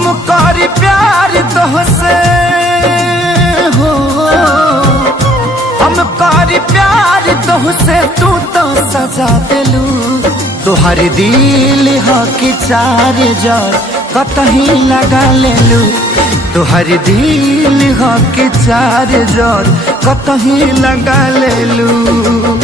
हम करी प्यार तोहसे हो, हम करी प्यार तोहसे, तू तो सजा दिलू। तोहर दिल ह कि चार जार कतही लगा लेलू। तोहर दिल ह कि चार जार कतही लगा लेलू।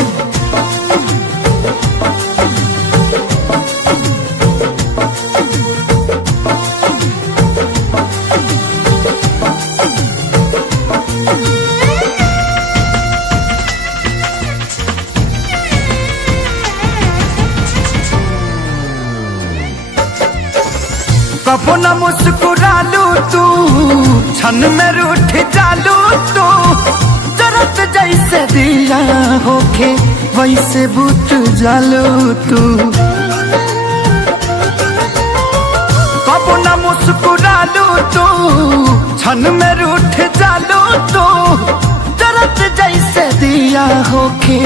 कबो न मुस्कुरालू तू, क्षण में रूठ जालू तू। जरत जैसे दिया होके वैसे बुझ जालू तू। कबो न मुस्कुरालू तू, क्षण में रूठ जालू तू। जरत जैसे दिया होके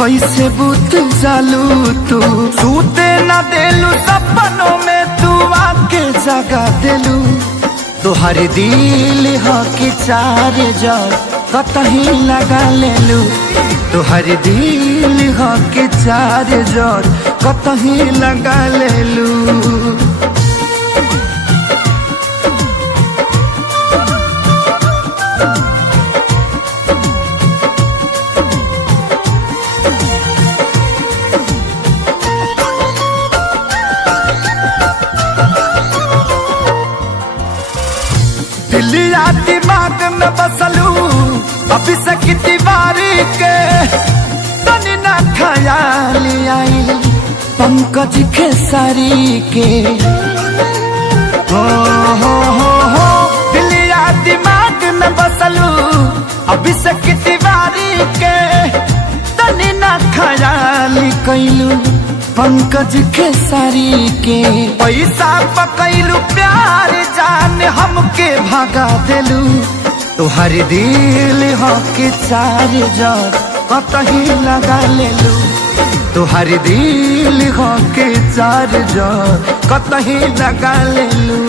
वैसे बुझ जालू तू। सूते न देलू सपनों में तू आके जगा दिलू। तोहर दिल ह कि चार जार कतही लगा लेलू। तोहर दिल ह कि चार जार कतही लगा लेलू। दिलिया दिमाग में बसलू अभी से दीवारी के। तनी ना ख्याल आई पंकज खेसारी के। हो दिलिया दिमाग में बसलू अभी से दीवारी के। तनी ना ख्याल कैलू पंकज खेसारी के। पैसा पकैलू प्यार जान हमके भागा दिलू। तोहर दिल ह कि चार जार कतही लगा लेलू। तोहर दिल ह कि चार जार कतही लगा लेलू।